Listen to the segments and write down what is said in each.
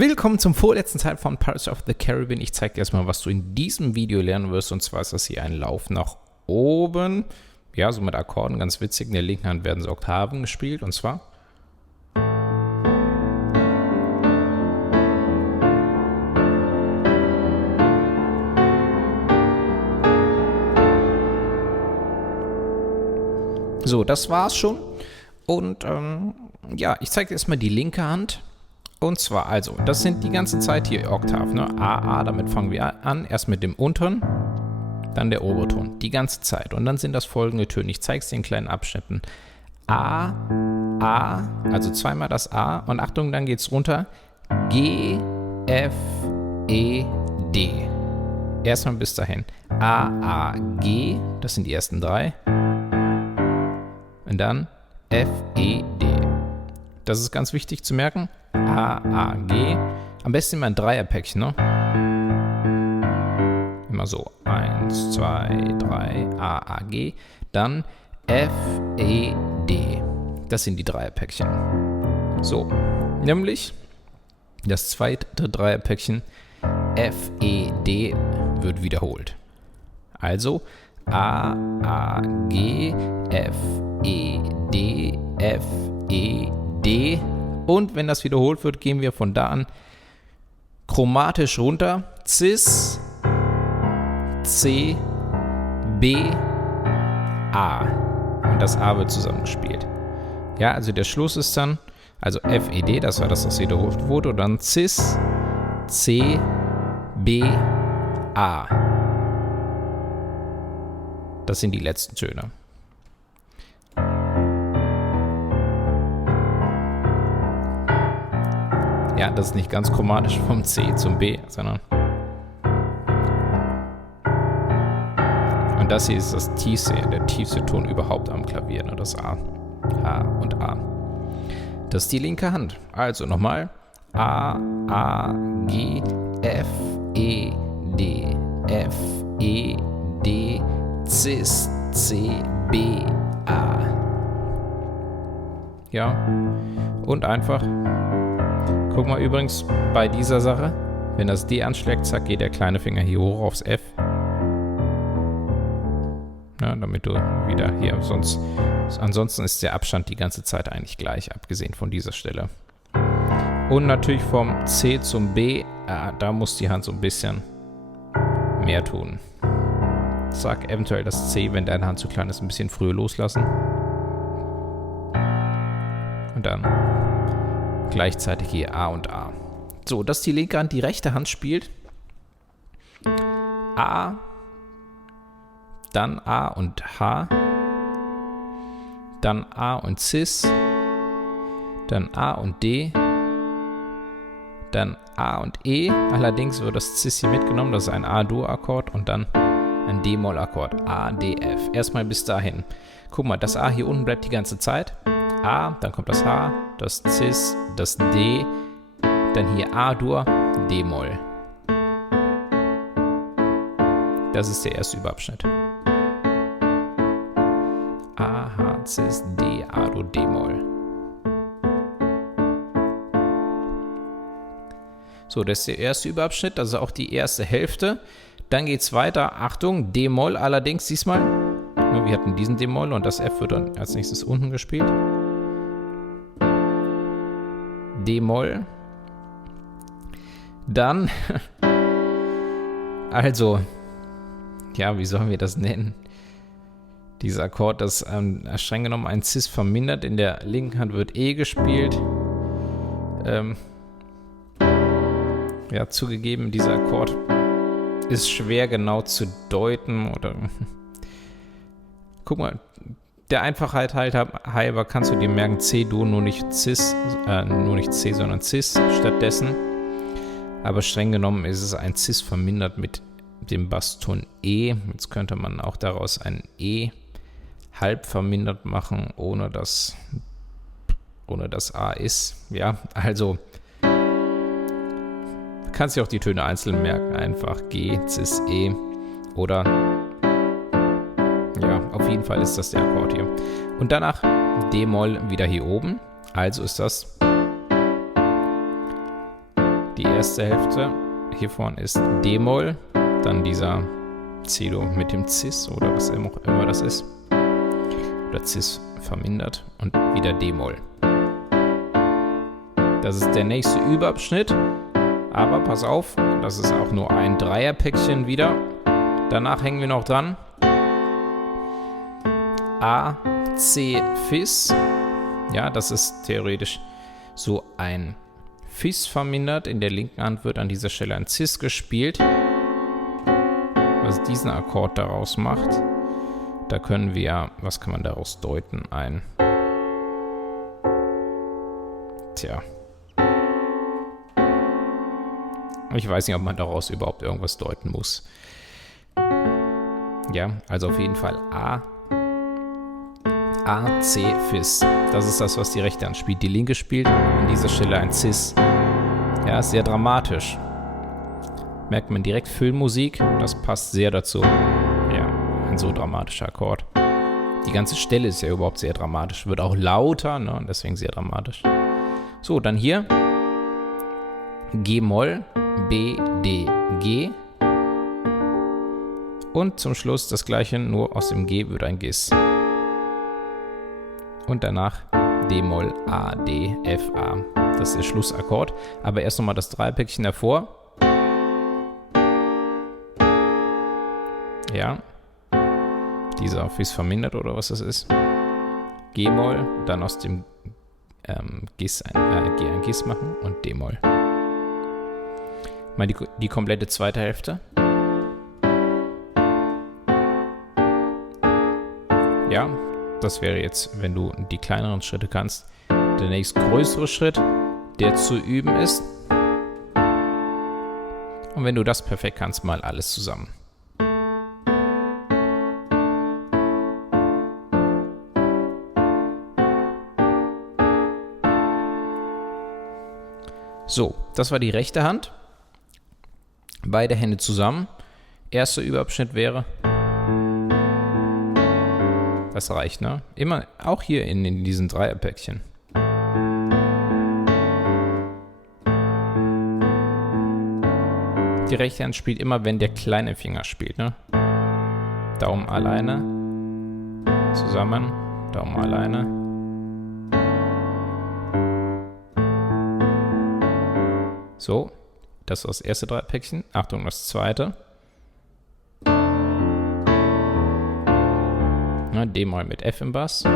Willkommen zum vorletzten Teil von Pirates of the Caribbean. Ich zeige dir erstmal, was du in diesem Video lernen wirst. Und zwar ist das hier ein Lauf nach oben. Ja, so mit Akkorden, ganz witzig. In der linken Hand werden so Oktaven gespielt. Und zwar... So, das war's schon. Und ja, ich zeige dir erstmal die linke Hand. Und zwar, also, das sind die ganze Zeit hier Oktaven, ne? A, A, damit fangen wir an. Erst mit dem unteren, dann der Oberton. Die ganze Zeit. Und dann sind das folgende Töne. Ich zeige es dir in kleinen Abschnitten. A, A, also zweimal das A. Und Achtung, dann geht's runter. G, F, E, D. Erstmal bis dahin. A, A, G, das sind die ersten drei. Und dann F, E, D. Das ist ganz wichtig zu merken. A, A, G. Am besten immer ein Dreierpäckchen, ne? Immer so. 1, 2, 3, A, A, G. Dann F, E, D. Das sind die Dreierpäckchen. So. Nämlich das zweite Dreierpäckchen F, E, D wird wiederholt. Also A, A, G, F, E, D, F, E, D. Und wenn das wiederholt wird, gehen wir von da an chromatisch runter. Cis, C, B, A. Und das A wird zusammengespielt. Ja, also der Schluss ist dann, also F, E, D, das war das, was wiederholt wurde. Und dann Cis, C, B, A. Das sind die letzten Töne. Ja, das ist nicht ganz chromatisch vom C zum B, sondern... Und das hier ist das tiefste, der tiefste Ton überhaupt am Klavier, ne? Das A. A und A. Das ist die linke Hand. Also nochmal. A, A, G, F, E, D, F, E, D, Cis, C, B, A. Ja, und einfach... Guck mal übrigens bei dieser Sache, wenn das D anschlägt, zack, geht der kleine Finger hier hoch aufs F. Ja, damit du wieder hier, ansonsten ist der Abstand die ganze Zeit eigentlich gleich, abgesehen von dieser Stelle. Und natürlich vom C zum B, da muss die Hand so ein bisschen mehr tun. Zack, eventuell das C, wenn deine Hand zu klein ist, ein bisschen früher loslassen. Und dann gleichzeitig hier A und A. So, das ist die linke Hand. Die rechte Hand spielt A, dann A und H, dann A und Cis, dann A und D, dann A und E. Allerdings wird das Cis hier mitgenommen, das ist ein A-Dur-Akkord und dann ein D-Moll-Akkord, A, D, F. Erstmal bis dahin. Guck mal, das A hier unten bleibt die ganze Zeit. A, dann kommt das H, das Cis, das D, dann hier A-Dur, D-Moll. Das ist der erste Überabschnitt. A, H, Cis, D, A-Dur, D-Moll. So, das ist der erste Überabschnitt, das ist auch die erste Hälfte. Dann geht es weiter, Achtung, D-Moll allerdings diesmal. Wir hatten diesen D-Moll und das F wird dann als nächstes unten gespielt. D-Moll. Dann, also, ja, wie sollen wir das nennen? Dieser Akkord, das streng genommen ein Cis vermindert. In der linken Hand wird E gespielt. Ja, zugegeben, dieser Akkord ist schwer genau zu deuten. Oder guck mal, der Einfachheit halber kannst du dir merken, C-Dur, nur nicht Cis, nur nicht C, sondern Cis stattdessen. Aber streng genommen ist es ein Cis vermindert mit dem Basston E. Jetzt könnte man auch daraus ein E halb vermindert machen, ohne dass A ist. Ja, also du kannst dir auch die Töne einzeln merken, einfach G, Cis, E oder ja, auf jeden Fall ist das der Akkord hier. Und danach D-Moll wieder hier oben. Also ist das Die erste Hälfte hiervon ist D-Moll, dann dieser C-Dur mit dem Cis oder was immer das ist. Oder Cis vermindert und wieder D-Moll. Das ist der nächste Überabschnitt, aber pass auf, das ist auch nur ein Dreierpäckchen wieder. Danach hängen wir noch dran. A, C, Fis. Ja, das ist theoretisch so ein Fis vermindert. In der linken Hand wird an dieser Stelle ein Cis gespielt. Was diesen Akkord daraus macht, da können wir, was kann man daraus deuten? Ich weiß nicht, ob man daraus überhaupt irgendwas deuten muss. Ja, also auf jeden Fall A, C, Fis. Das ist das, was die rechte Hand spielt. Die linke spielt an dieser Stelle ein Cis. Ja, ist sehr dramatisch. Merkt man direkt Filmmusik. Das passt sehr dazu. Ja, ein so dramatischer Akkord. Die ganze Stelle ist ja überhaupt sehr dramatisch. Wird auch lauter, ne? Und deswegen sehr dramatisch. So, dann hier G-Moll, B, D, G. Und zum Schluss das gleiche, nur aus dem G wird ein Gis. Und danach D-Moll, A, D, F, A. Das ist der Schlussakkord. Aber erst nochmal das Dreipäckchen davor. Ja. Dieser Fis vermindert oder was das ist. G-Moll, dann aus dem Gis G ein Gis machen und D-Moll. Mal die komplette zweite Hälfte. Ja, das wäre jetzt, wenn du die kleineren Schritte kannst, der nächstgrößere Schritt, der zu üben ist. Und wenn du das perfekt kannst, mal alles zusammen. So, das war die rechte Hand. Beide Hände zusammen. Erster Überabschnitt wäre. Das reicht, ne? Immer, auch hier in diesen Dreierpäckchen. Die rechte Hand spielt immer, wenn der kleine Finger spielt, ne? Daumen alleine. Zusammen. Daumen alleine. So. Das ist das erste Dreipäckchen. Achtung, das zweite. D-Moll mit F im Bass.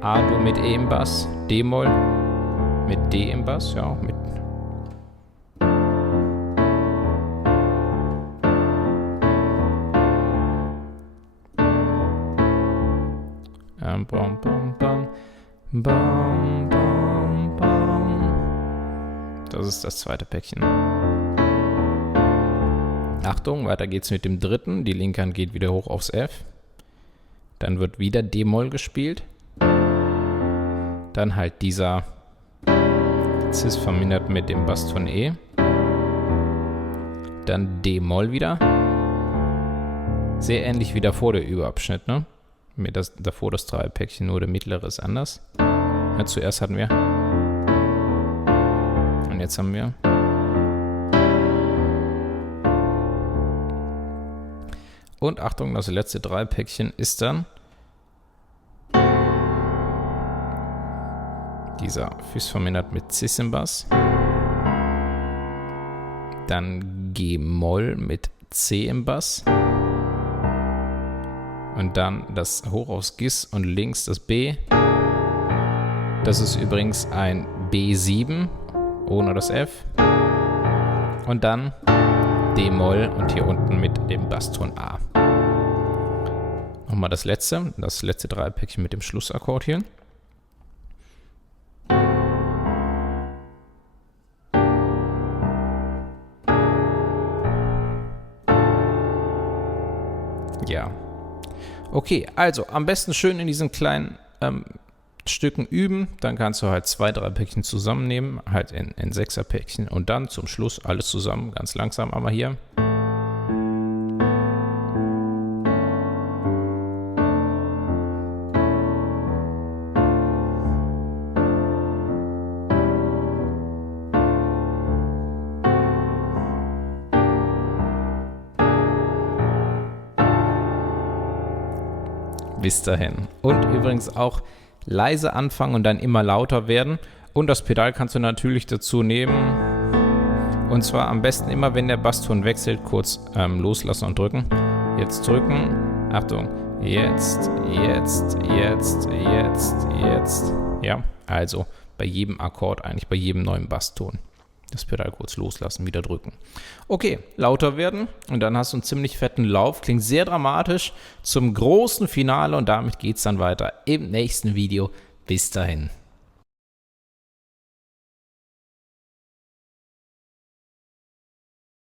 A-Dur mit E im Bass. D-Moll mit D im Bass. Ja, auch mit. Bam, bam, bam. Bam, bam, bam. Das ist das zweite Päckchen. Achtung, weiter geht's mit dem dritten. Die linke Hand geht wieder hoch aufs F. Dann wird wieder D-Moll gespielt. Dann halt dieser Cis vermindert mit dem Basston E. Dann D-Moll wieder. Sehr ähnlich wie davor der Überabschnitt, ne? Davor das Dreipäckchen, nur der mittlere ist anders. Ja, zuerst hatten wir. Und jetzt haben wir. Und Achtung, das letzte Dreipäckchen ist dann dieser Fis vermindert mit Cis im Bass. Dann G-Moll mit C im Bass. Und dann das hoch aufs Gis und links das B. Das ist übrigens ein B7 ohne das F. Und dann D-Moll und hier unten mit dem Basston A. Nochmal das letzte Dreipäckchen mit dem Schlussakkord hier. Ja. Okay, also am besten schön in diesen kleinen Stücken üben. Dann kannst du halt 2, 3 Päckchen zusammennehmen, halt in 6er Päckchen und dann zum Schluss alles zusammen, ganz langsam einmal hier. Bis dahin. Und übrigens auch leise anfangen und dann immer lauter werden. Und das Pedal kannst du natürlich dazu nehmen. Und zwar am besten immer, wenn der Basston wechselt, kurz loslassen und drücken. Jetzt drücken. Achtung. Jetzt. Ja, also bei jedem Akkord, eigentlich bei jedem neuen Basston. Das Pedal kurz loslassen, wieder drücken. Okay, lauter werden und dann hast du einen ziemlich fetten Lauf. Klingt sehr dramatisch zum großen Finale und damit geht es dann weiter im nächsten Video. Bis dahin.